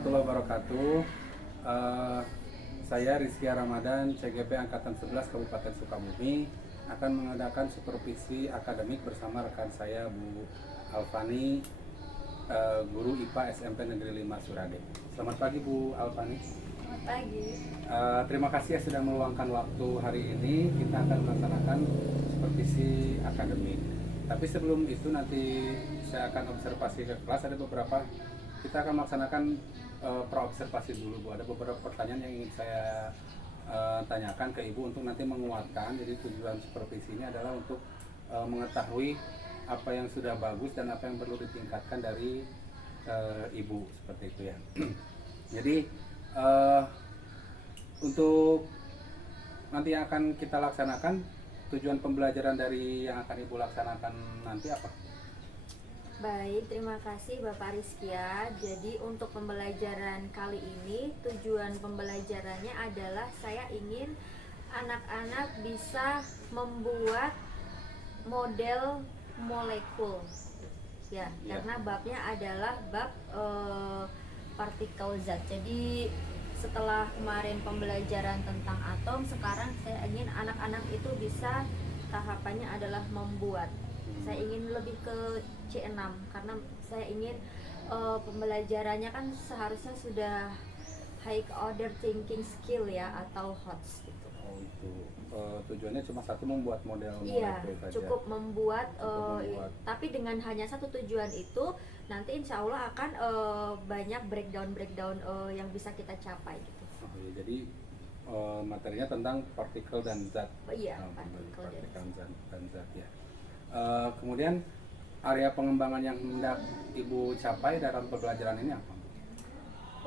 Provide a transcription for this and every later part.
warahmatullahi wabarakatuh. Eh, saya Rizky Ramadan, CGP Angkatan 11 Kabupaten Sukabumi akan mengadakan supervisi akademik bersama rekan saya Bu Alfani, guru IPA SMP Negeri 5 Surade. Selamat pagi Bu Alfani. Selamat pagi. Terima kasih ya sudah meluangkan waktu hari ini. Kita akan melaksanakan supervisi akademik. Tapi sebelum itu nanti saya akan observasi ke kelas. Ada beberapa, kita akan melaksanakan praobservasi dulu Bu. Ada beberapa pertanyaan yang ingin saya tanyakan ke Ibu untuk nanti menguatkan. Jadi tujuan supervisi ini adalah untuk mengetahui apa yang sudah bagus dan apa yang perlu ditingkatkan dari Ibu, seperti itu ya. Jadi untuk nanti yang akan kita laksanakan, tujuan pembelajaran dari yang akan Ibu laksanakan nanti apa? Baik, terima kasih Bapak Rizkia. Jadi untuk pembelajaran kali ini, tujuan pembelajarannya adalah saya ingin anak-anak bisa membuat model molekul. Ya. Karena babnya adalah bab partikel zat. Jadi setelah kemarin pembelajaran tentang atom, sekarang saya ingin anak-anak itu bisa tahapannya adalah membuat. Saya ingin lebih ke C6 karena saya ingin pembelajarannya kan seharusnya sudah high order thinking skill ya, atau HOTS gitu. Oh itu tujuannya cuma satu, membuat model Iya, molekul saja. cukup membuat, membuat. tapi dengan hanya satu tujuan itu nanti insya Allah akan banyak breakdown yang bisa kita capai gitu. Oh, iya, jadi materinya tentang partikel dan zat. Iya, Partikel dan zat ya. Kemudian area pengembangan yang hendak Ibu capai dalam pembelajaran ini apa?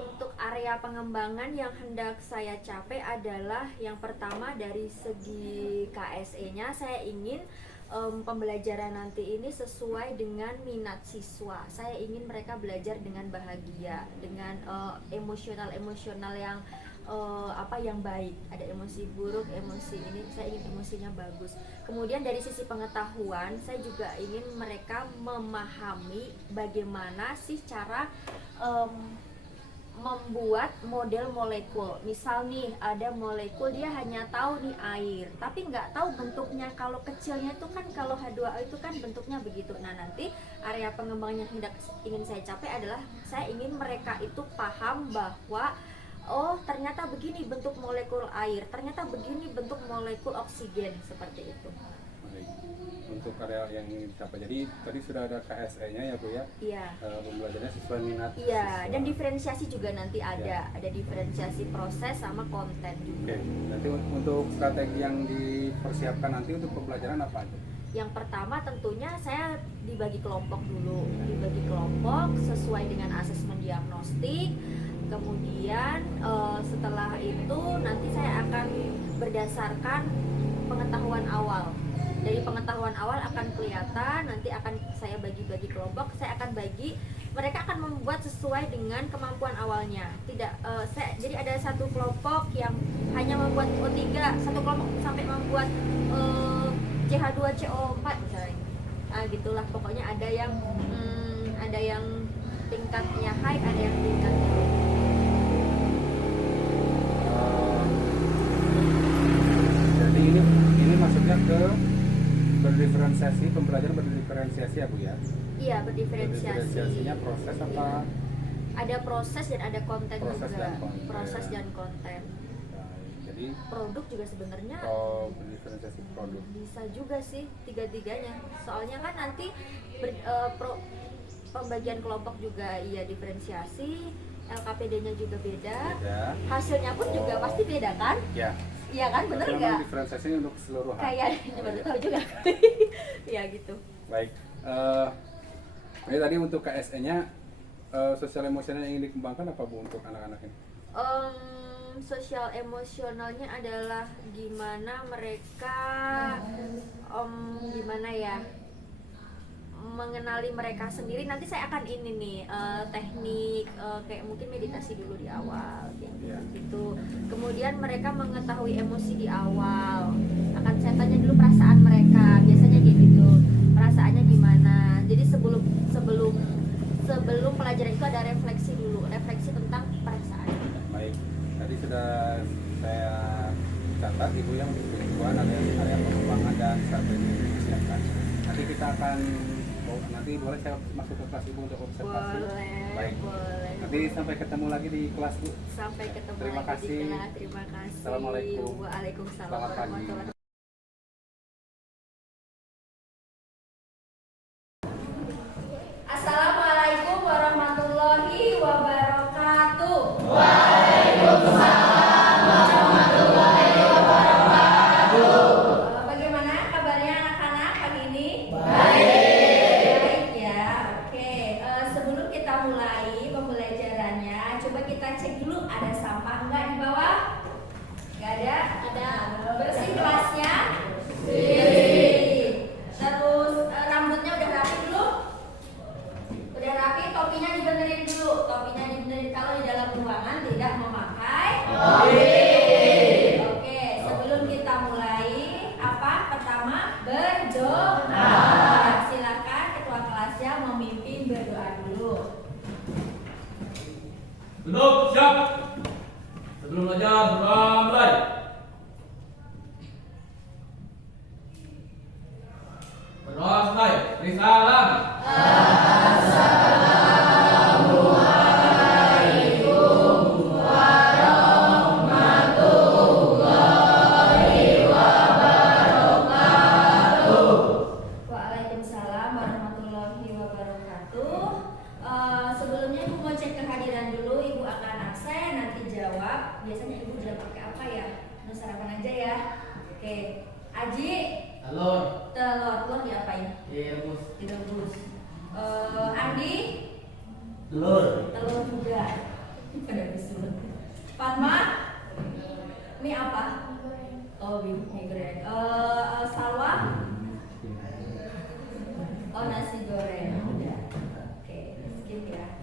Untuk area pengembangan yang hendak saya capai adalah yang pertama dari segi KSE-nya, saya ingin pembelajaran nanti ini sesuai dengan minat siswa. Saya ingin mereka belajar dengan bahagia, dengan emosional yang yang baik. Ada emosi buruk, emosi ini, saya ingin emosinya bagus. Kemudian dari sisi pengetahuan, saya juga ingin mereka memahami bagaimana sih cara membuat model molekul. Misal nih ada molekul, dia hanya tahu nih air, tapi nggak tahu bentuknya. Kalau kecilnya itu kan, kalau H2O itu kan bentuknya begitu. Nah nanti area pengembangan yang ingin saya capai adalah saya ingin mereka itu paham bahwa oh ternyata begini bentuk molekul air, ternyata begini bentuk molekul oksigen, seperti itu. Baik. Untuk area yang ingin dicapai, jadi tadi sudah ada KSE-nya ya Bu ya? Iya. Pembelajarannya sesuai minat Iya, siswa. dan diferensiasi juga nanti Ya. ada diferensiasi proses sama konten juga. Oke, nanti untuk strategi yang dipersiapkan nanti untuk pembelajaran apa aja? Yang pertama tentunya saya dibagi kelompok dulu, dibagi kelompok sesuai dengan asesmen diagnostik. Kemudian setelah itu nanti saya akan berdasarkan pengetahuan awal. Dari pengetahuan awal akan kelihatan, nanti akan saya bagi-bagi kelompok. Saya akan bagi, mereka akan membuat sesuai dengan kemampuan awalnya. Jadi ada satu kelompok yang hanya membuat O3, satu kelompok sampai membuat CH2CO4 misalnya. Nah, gitulah pokoknya ada yang tingkatnya high, ada yang tingkatnya low. Jadi ini maksudnya ke berdiferensiasi, pembelajaran berdiferensiasi ya Bu ya? Iya, berdiferensiasi. Berdiferensiasinya proses apa? Ada proses dan ada konten Proses juga. dan konten. Proses dan konten. Nah, jadi Produk juga sebenarnya berdiferensiasi produk. bisa juga sih tiga-tiganya. Soalnya kan nanti pembagian kelompok juga iya diferensiasi, LKPD-nya juga beda. Hasilnya pun juga pasti beda kan? Ya. Iya kan, bener Memang nggak? diferensiasinya untuk keseluruhan. Kayak baru tahu juga. Iya gitu. Baik. Ini tadi untuk KSE-nya sosial emosional yang ingin dikembangkan apa Bu untuk anak-anak ini? Sosial emosionalnya adalah gimana mereka gimana ya, mengenali mereka sendiri. Nanti saya akan ini nih teknik kayak mungkin meditasi dulu di awal gitu. Kemudian mereka mengetahui emosi di awal. Akan saya tanya dulu perasaan mereka. Biasanya kayak gitu. Perasaannya gimana? Jadi sebelum sebelum pelajaran itu ada refleksi dulu, refleksi tentang perasaan. Baik, tadi sudah saya catat Ibu yang untuk mingguan ada area pengembangan dan strategi disiapkan. Nanti kita akan nanti boleh saya masuk ke kelas Ibu untuk observasi. Baik. Boleh. Nanti sampai ketemu lagi di kelas Bu. Sampai ketemu Terima lagi kasih. di kelas. Terima kasih. Assalamualaikum. Waalaikumsalam Selamat pagi. warahmatullahi. Assalamualaikum warahmatullahi wabarakatuh. Bagaimana kabarnya anak-anak pagi ini? Baik ya. Oke. Sebelum kita mulai pembelajarannya, coba kita cek dulu ada sampah enggak di bawah? Enggak ada? Ada. Bersih kelasnya? Bersih. Terus rambutnya udah rapi belum? Udah rapi, topinya dibenerin dulu. Topinya dibenerin kalau di dalam ruangan tidak memakai topi. Oke, sebelum kita mulai, apa? Pertama, berdoa. Silakan ketua kelasnya memimpin berdoa dulu. Duduk, siap. Sebelum belajar, berdoa mulai. Berdoa selesai. Beri salam. Waalaikumsalam warahmatullahi wabarakatuh. Sebelumnya Ibu mau cek kehadiran dulu. Ibu akan absen, nanti jawab. Biasanya Ibu udah pakai apa ya? Mau sarapan aja ya. Oke, Aji, Telur. telur diapain? Direbus. Direbus. Andi, Telur. telur juga. Pada bisul. Fatma, mie apa? Oh, mie goreng. Salwa, oh nasi goreng. Udah. Oke, skip ya.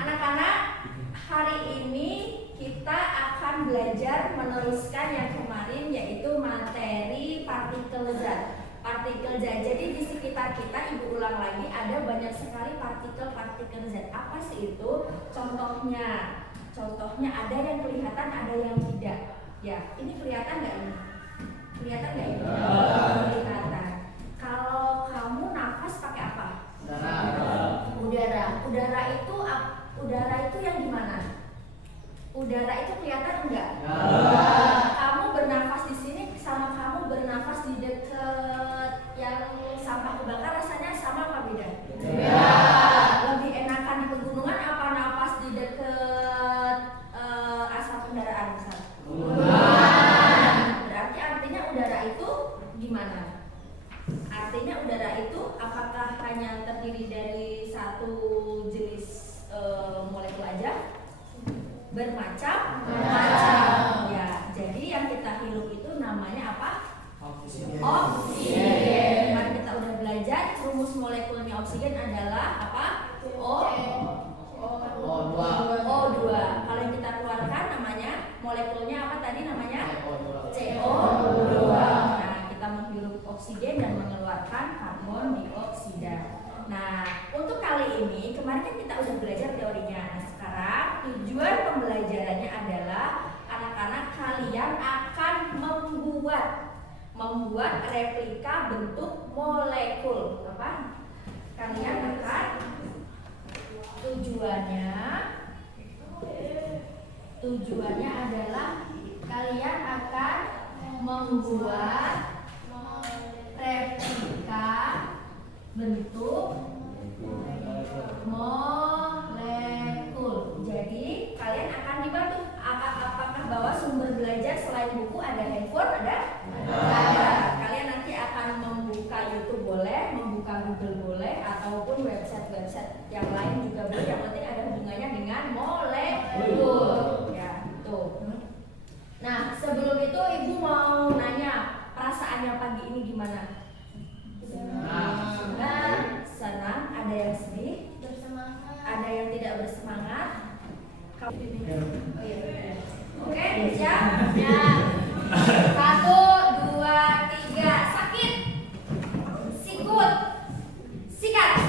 Anak-anak, hari ini kita akan belajar meneruskan yang kemarin, yaitu materi partikel zat. Partikel zat. Jadi di sekitar kita, Ibu ulang lagi, ada banyak sekali partikel zat. Apa sih itu? Contohnya ada yang kelihatan, ada yang tidak. Ya, ini kelihatan nggak ini? Kelihatan nggak ini? Kelihatan. Kalau kamu nafas pakai apa? Udara. Udara itu yang di mana? Udara itu kelihatan enggak? Kamu bernafas di sini sama kamu bernafas di dekat yang sampah kebakar rasanya sama apa beda? Lebih enakan di pegunungan apa nafas di dekat asap kendaraan misalnya? Berarti artinya udara itu gimana? Artinya udara itu apakah hanya terdiri dari satu jenis molekul aja? Bermacam-macam. Ya, jadi yang kita hirup itu namanya apa? Oksigen. Kemarin kita udah belajar rumus molekulnya oksigen adalah apa? O2. Kalau yang kita keluarkan namanya molekulnya apa tadi namanya? CO2. Nah, kita menghirup oksigen dan mengeluarkan karbon dioksida. Nah, untuk kali ini kemarin kan kita udah belajar teorinya. Nah, sekarang tujuan pembelajarannya adalah anak-anak kalian akan membuat replika bentuk molekul. Apa? Kalian akan tujuannya adalah kalian akan membuat replika bentuk molekul. Jadi kalian akan dibantu. Apakah bawa sumber belajar selain buku? Ada handphone? Ada? Kalian nanti akan membuka YouTube boleh, membuka Google boleh, ataupun website yang lain juga boleh. Yang penting ada hubungannya dengan molekul. Ya, tuh. Nah, sebelum itu Ibu mau nanya, perasaannya pagi ini gimana? Senang, ada yang sedih, ada yang tidak bersemangat. Oh, iya. Oke, siap? Ya. 1, 2, 3, sakit, sikut, sikat.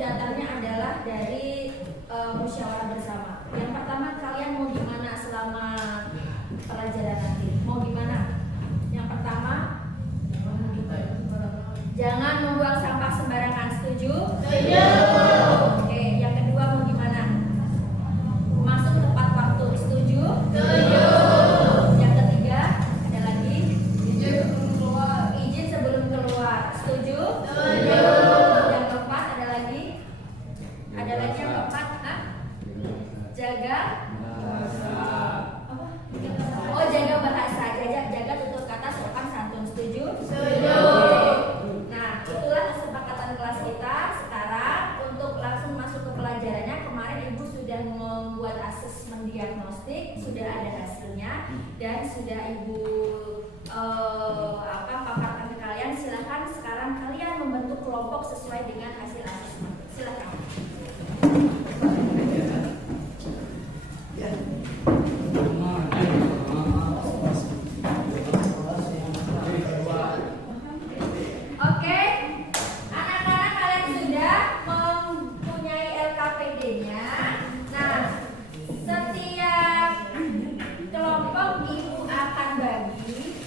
datangnya adalah dari musyawarah bersama. Yang pertama, kalian mau gimana selama pelajaran nanti? Mau gimana? Yang pertama, jangan membuang sampah sembarangan. Setuju? Setuju. Oke, yang kedua mau gimana? Masuk tepat waktu. Setuju? Setuju. Yang ketiga, ada lagi? Izin sebelum keluar. Setuju? Setuju. Yang keempat ada lagi? Ada lagi yang keempat? Jaga apa? Oh, jaga bahasa. Jaga tutur kata, sopan santun. Setuju? Setuju. Nah, itulah kesepakatan kelas kita. Sekarang untuk langsung masuk ke pelajarannya, kemarin Ibu sudah membuat asesmen diagnostik, sudah ada hasilnya dan sudah Ibu paparkan ke kalian. Silakan sekarang kalian membentuk kelompok sesuai dengan hasil asesmen. Silakan. Oke, anak-anak kalian sudah mempunyai LKPD-nya. Nah, setiap kelompok Ibu akan bagi.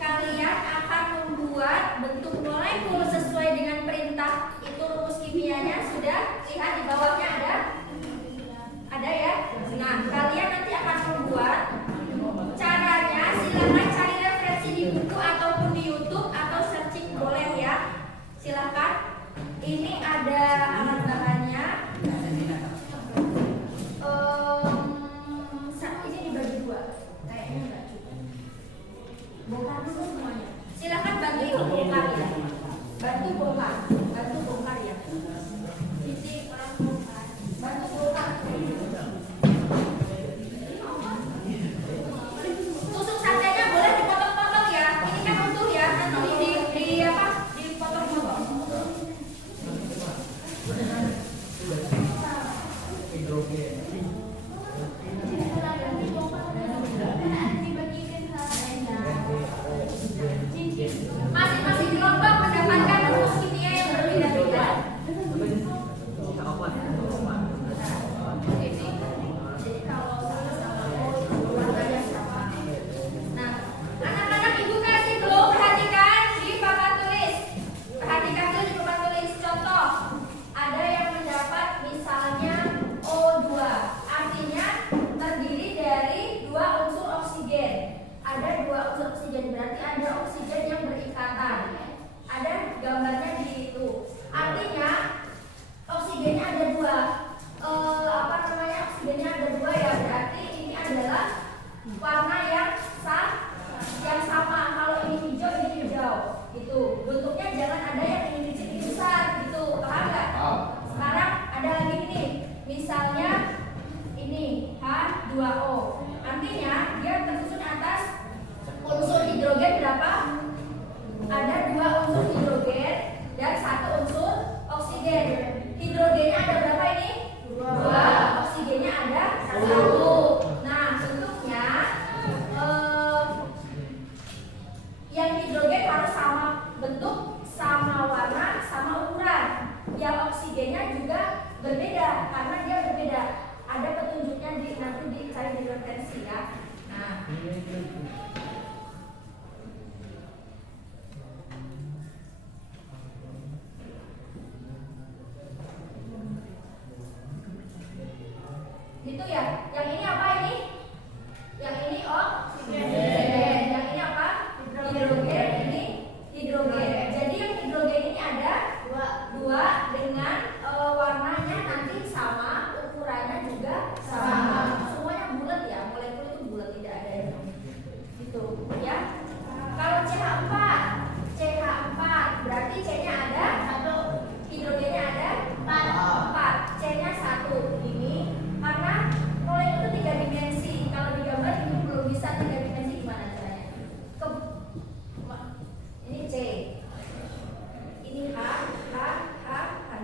Kalian akan membuat bentuk molekul sesuai dengan perintah. Itu rumus kimianya sudah lihat di bawahnya ada? Ada ya? Nah, kalian nanti akan membuat. Caranya silakan cari referensi di buku ataupun di YouTube atau searching boleh ya. Silakan. Ini ada alat bahannya. Ini dibagi dua. Kayaknya enggak cukup. Bongkar dulu semuanya. Silakan bantu Ibu bongkar ya. Bantu bongkar ya. Sisi orang bongkar. Bantu bongkar. Tusuk sacanya boleh dipotong-potong ya. Ini kan utuh ya. Nanti dipotong-potong. Masing-masing kelompok mendapatkan rumus kimia yang berbeda-beda. Jadi kalau sama-sama warnanya sama. Nah, anak-anak Ibu kasih belum perhatikan di papan tulis. Perhatikan dulu di papan tulis. Contoh, ada yang mendapat misalnya O2, artinya terdiri dari 2 unsur oksigen. Ada 2 unsur oksigen, berarti ada oksigen yang berikatan. Ada gambarnya di itu. Artinya oksigennya ada 2. Oksigennya ada 2 ya, berarti ini adalah warna yang sama. Kalau ini hijau, ini hijau. Gitu. Bentuknya jangan ada yang ini kecil, ini besar. Gitu. Paham nggak? Sekarang ada lagi ini. Misalnya ini H2O. Artinya dia tersusun atas unsur hidrogen berapa? Ada 2 unsur hidrogen dan 1 unsur oksigen. Hidrogennya ada berapa ini? 2. Oksigennya ada 1. Nah, bentuknya yang hidrogen harus sama bentuk, sama warna, sama ukuran. Yang oksigennya juga berbeda karena dia berbeda. Ada petunjuknya nanti dicari di referensi ya. Nah, gitu ya. Yang ini apa ini? Yang ini oksigen. Yang ini apa? Hidrogen. Ini hidrogen. Jadi yang hidrogen ini ada dua dengan warnanya nanti sama, ukurannya juga sama. Semuanya bulat ya. Molekul itu bulat, tidak ada yang gitu ya. Kalau CH4 berarti C-nya ada 1, hidrogennya ada 4, C-nya 1. Ini karena molekul itu 3 dimensi. Kalau digambar ini belum bisa 3 dimensi, gimana caranya? Ini C, ini H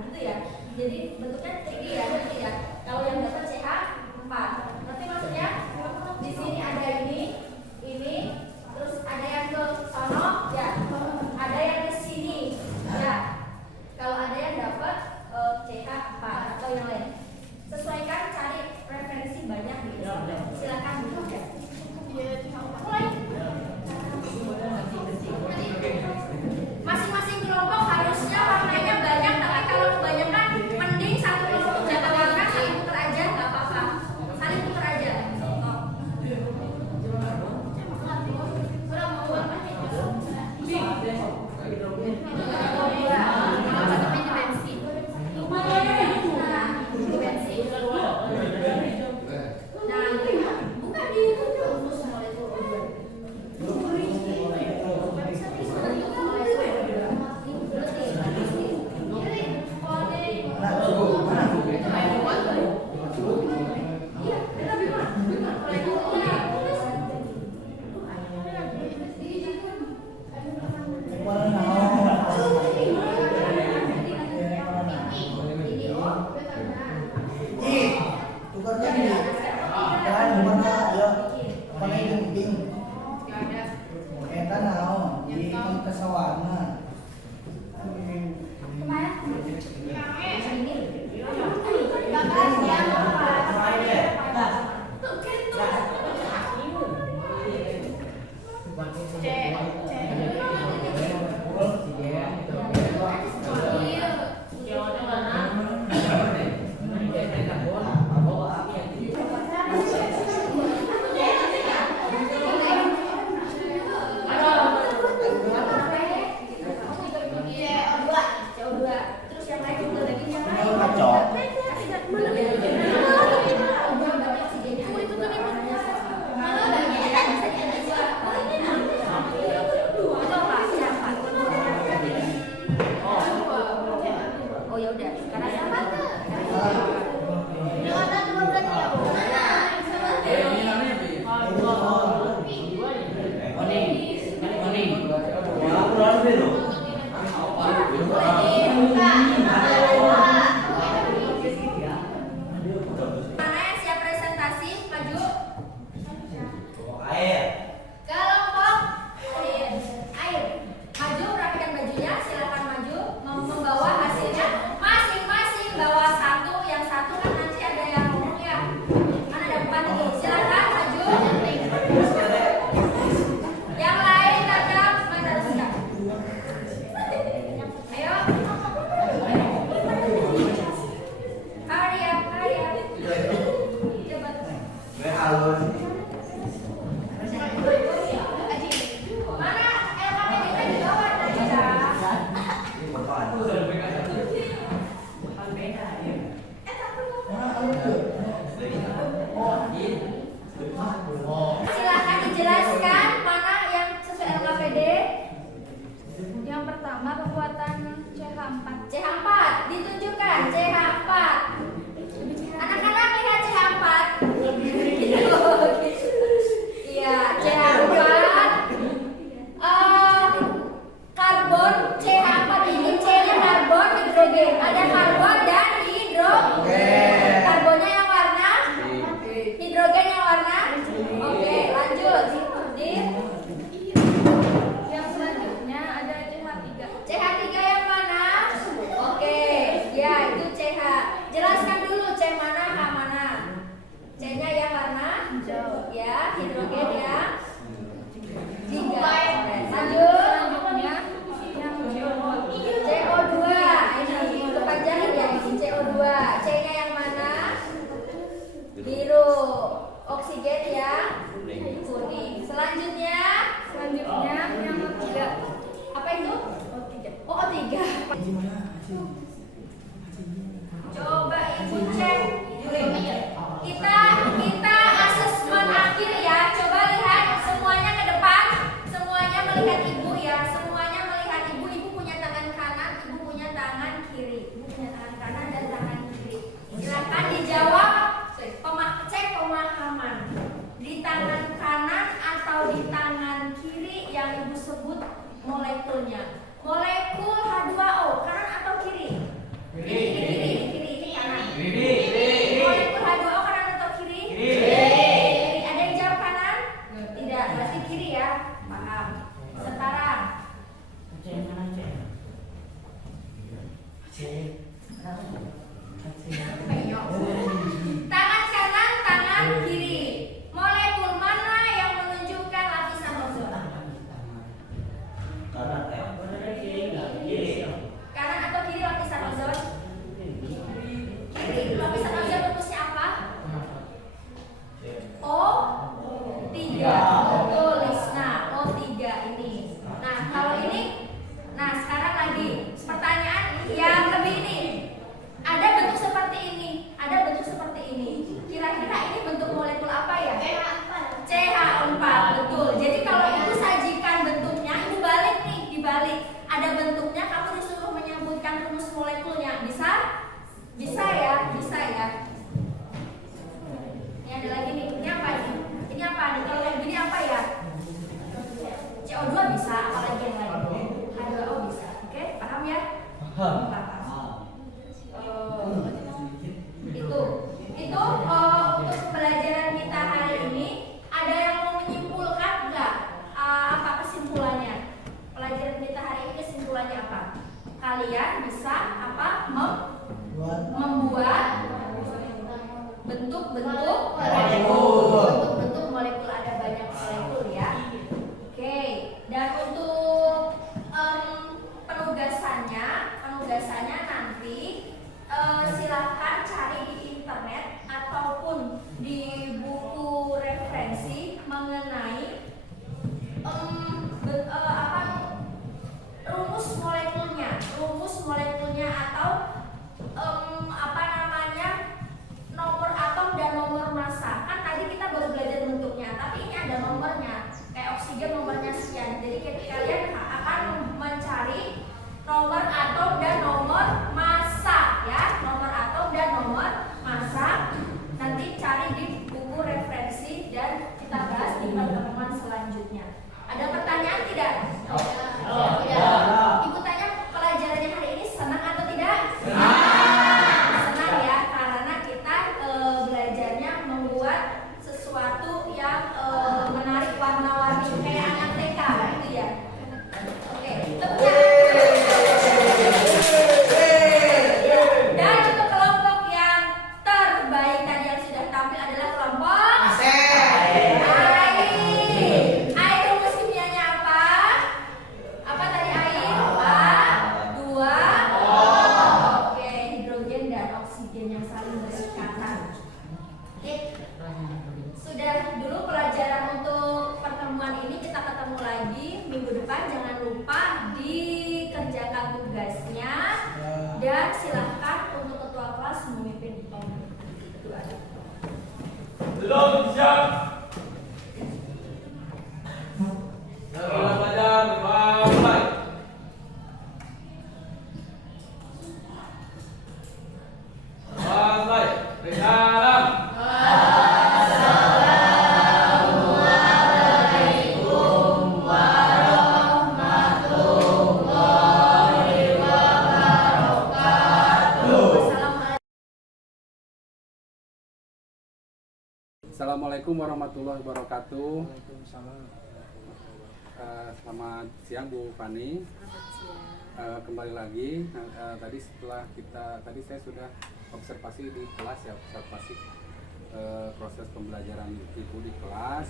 gitu ya. Jadi bentuknya 3D ya, nanti ya. Kalau yang dapat CH4, nanti maksudnya di sini ada ini, terus ada yang ke sono ya, ada yang ke sini ya. Kalau ada yang dapat CH yang lain. Sesuaikan, cari referensi banyak gitu. Silakan mulai. Masing-masing kelompok harusnya warnanya banyak, tapi kalau kebanyakan mending satu kelompok dapat warna saling putar aja, nggak apa-apa. Saling putar aja. Silakan dijelaskan mana yang sesuai LKPD. Yang pertama pembuatan CH4. CH4 ditunjukkan CH4. Anak-anak lihat CH4. Iya, CH4. Karbon CH4 ini C-nya karbon, hidrogen. Ada karbon dan hidrogen. Karbonnya yang warna hidrogen yang warna. Oke, lanjut. Yang selanjutnya ada CH3. CH3 yang mana? Oke, ya itu CH. Jelaskan dulu C mana, H mana. C-nya yang warna Hijau. ya, hidrogen yang 3. Lanjut. Selanjutnya yang CO2. CO2. Ini kepanjangan ya, ini CO2. C-nya yang mana? Biru. Oksigen yang kuning. Selanjutnya Yang ketiga. apa itu? O3. Oh, O3. Coba ini bentuk molekul, ada banyak molekul ya. Oke, dan untuk penugasannya nanti silahkan cari di internet ataupun di buku referensi mengenai rumus molekulnya atau nomor atom dan nomor massa. Kan tadi kita baru belajar bentuknya, tapi ini ada nomornya. Kayak oksigen nomornya sekian. Jadi kalian akan mencari nomor atom dan nomor massa ya. Nomor atom dan nomor massa nanti cari di buku referensi dan kita bahas di pertemuan selanjutnya. Ada pertanyaan tidak? Ya. Ibu tanya pelajarannya hari ini senang atau tidak? Senang ya, karena kita belajarnya membuat sesuatu yang menarik, warna-warni kayak anak TK gitu ya. Oke, dan untuk kelompok yang terbaik tadi yang sudah tampil adalah kelompok air. Rumus kimianya apa? Apa tadi air? H2O. Oke, hidrogen dan oksigen yang saling berdekatan. Oke. Sudah dulu pelajaran untuk pertemuan ini, kita ketemu lagi minggu depan. Jangan lupa dikerjakan tugasnya dan silahkan untuk ketua kelas memimpin itu ada. Belum siap. Sebelum belajar dimulai. Mulai. Berjalan. Assalamualaikum warahmatullahi wabarakatuh. Selamat siang Bu Fani. Kembali lagi. Tadi saya sudah observasi di kelas ya, observasi proses pembelajaran Ibu di kelas.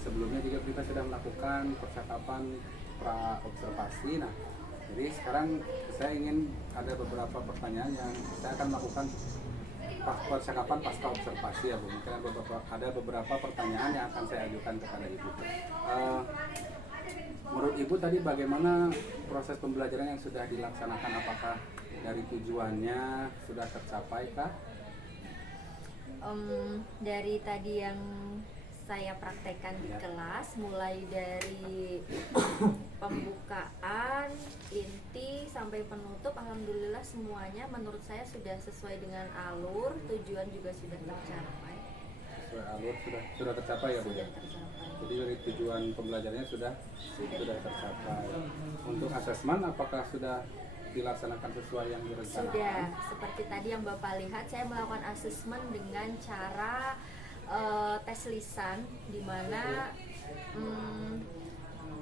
Sebelumnya juga kita sudah melakukan percakapan pra observasi. Nah, jadi sekarang saya ingin ada beberapa pertanyaan yang saya akan melakukan percakapan pasca observasi ya Bu. Mungkin ada beberapa pertanyaan yang akan saya ajukan kepada Ibu. Menurut Ibu tadi bagaimana proses pembelajaran yang sudah dilaksanakan? Apakah dari tujuannya sudah tercapai kah? Dari tadi yang saya praktekkan di kelas, mulai dari pembukaan, inti, sampai penutup, alhamdulillah semuanya menurut saya sudah sesuai dengan alur, tujuan juga sudah tercapai. Sesuai alur sudah tercapai ya Bu? Sudah tercapai. Jadi dari tujuan pembelajarannya sudah tercapai. Untuk asesmen apakah sudah dilaksanakan sesuai yang direncanakan? Sudah, seperti tadi yang Bapak lihat, saya melakukan asesmen dengan cara tes lisan, di mana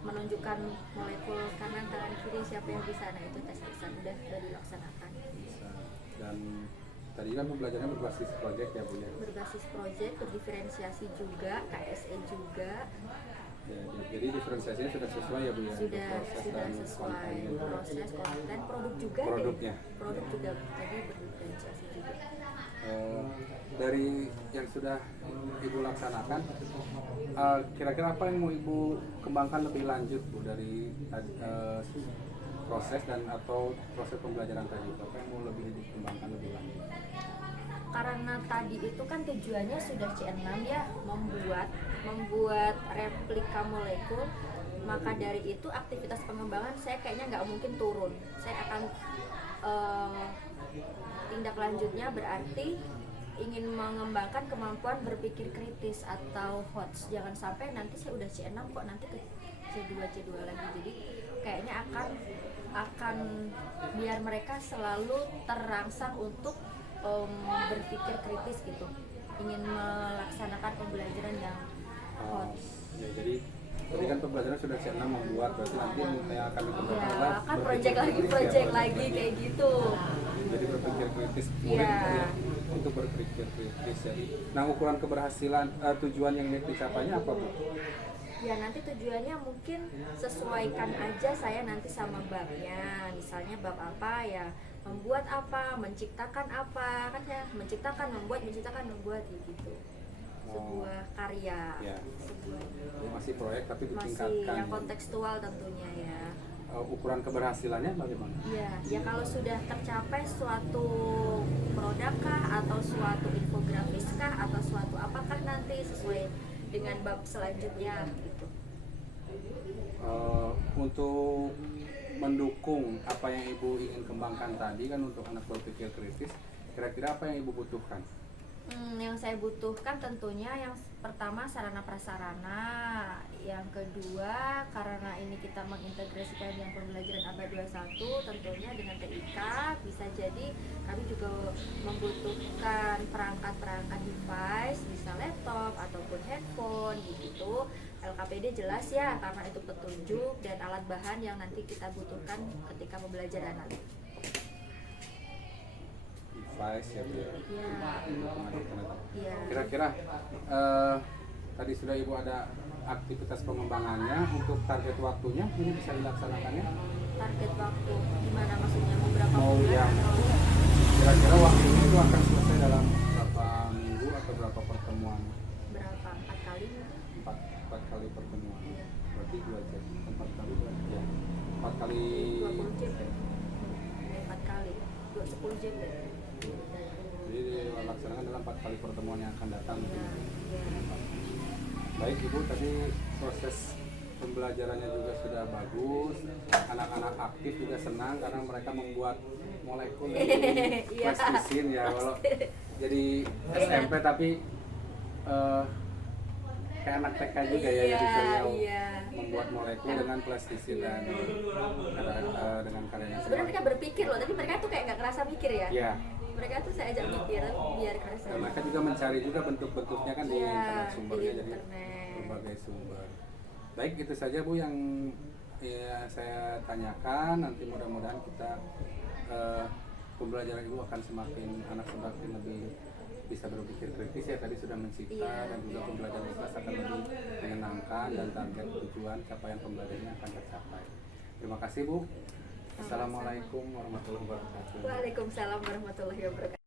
menunjukkan molekul kanan, tangan, kiri, siapa yang di sana, itu tes lisan sudah dilaksanakan. Dan tadi kan pembelajarannya berbasis proyek ya Bu ya? Berbasis proyek, berdiferensiasi juga, KSE juga. Ya, jadi diferensiasinya sudah sesuai ya Bu ya? Sudah dan sesuai kontennya. proses, konten, produk juga. Produknya. Produk juga tadi berdiferensiasi juga. Dari yang sudah Ibu laksanakan, kira-kira apa yang mau Ibu kembangkan lebih lanjut Bu dari proses dan atau proses pembelajaran tadi? Apa yang mau lebih dikembangkan lebih lanjut? Karena tadi itu kan tujuannya sudah C6 ya, membuat replika molekul, maka dari itu aktivitas pengembangan saya kayaknya nggak mungkin turun. Saya akan tindak lanjutnya berarti ingin mengembangkan kemampuan berpikir kritis atau HOTS. Jangan sampai nanti saya udah C6 kok nanti ke C2 lagi. Jadi kayaknya akan biar mereka selalu terangsang untuk berpikir kritis gitu. Ingin melaksanakan pembelajaran yang HOTS. Ya, jadi kan pembelajaran sudah C6 membuat, berarti nanti yang akan dikembangkan Ya, adalah kan berpikir project kritis ya, lagi kayak gitu. jadi berpikir kritis murid Iya. ya, untuk berpikir kritis. Jadi, nah ukuran keberhasilan tujuan yang ingin dicapainya apa Bu? Ya nanti tujuannya mungkin sesuaikan aja saya nanti sama babnya. Misalnya bab apa ya, membuat apa, menciptakan apa, kan ya menciptakan, membuat gitu. Sebuah karya, Ya. sebuah Ini masih proyek tapi masih ditingkatkan. yang kontekstual tentunya ya. Ukuran keberhasilannya bagaimana? Ya kalau sudah tercapai suatu produk kah atau suatu infografis kah atau suatu apakah nanti sesuai dengan bab selanjutnya gitu. Untuk mendukung apa yang Ibu ingin kembangkan tadi kan untuk anak berpikir kritis, kira-kira apa yang Ibu butuhkan? Yang saya butuhkan tentunya yang pertama sarana prasarana, yang kedua karena ini kita mengintegrasikan yang pembelajaran abad 21 tentunya dengan TIK bisa jadi kami juga membutuhkan perangkat-perangkat device bisa laptop ataupun handphone gitu. LKPD jelas ya karena itu petunjuk dan alat bahan yang nanti kita butuhkan ketika pembelajaran nanti. Device ya Bu. Iya. Kira-kira tadi sudah Ibu ada aktivitas pengembangannya, untuk target waktunya ini bisa dilaksanakannya? Target waktu gimana maksudnya beberapa Mau bulan yang atau kira-kira waktunya itu akan selesai dalam berapa minggu atau berapa pertemuan? berapa? 4 kali mungkin? Empat kali pertemuan. Berarti 2 jam. 4 kali 2 jam. 4 kali 20 jam ya? 4 kali 10 jam ya? jadi dilaksanakan dalam 4 kali pertemuan yang akan datang. Ya. Baik Ibu, tadi proses pembelajarannya juga sudah bagus, anak-anak aktif juga senang karena mereka membuat molekul Iya. plastisin ya, walau jadi SMP tapi kayak anak TK juga ya, jadi beliau Iya. membuat molekul dengan plastisin dan dengan karyanya Sebenarnya mereka berpikir loh, tapi mereka tuh kayak nggak kerasa mikir ya. ya. Mereka tuh saya ajak mikir biar kerasa. Dan mereka juga mencari juga bentuk-bentuknya kan di Iya, internet sumbernya, di jadi internet. berbagai sumber. Baik, itu saja Bu yang ya, saya tanyakan. Nanti mudah-mudahan kita pembelajaran Ibu akan semakin lebih bisa berpikir kritis ya, tadi sudah mencipta Iya, dan juga iya. pembelajaran ikhlas akan lebih menyenangkan dan target tujuan capaian pembelajarannya akan tercapai. Terima kasih Bu. Assalamualaikum warahmatullahi wabarakatuh. Waalaikumsalam warahmatullahi wabarakatuh.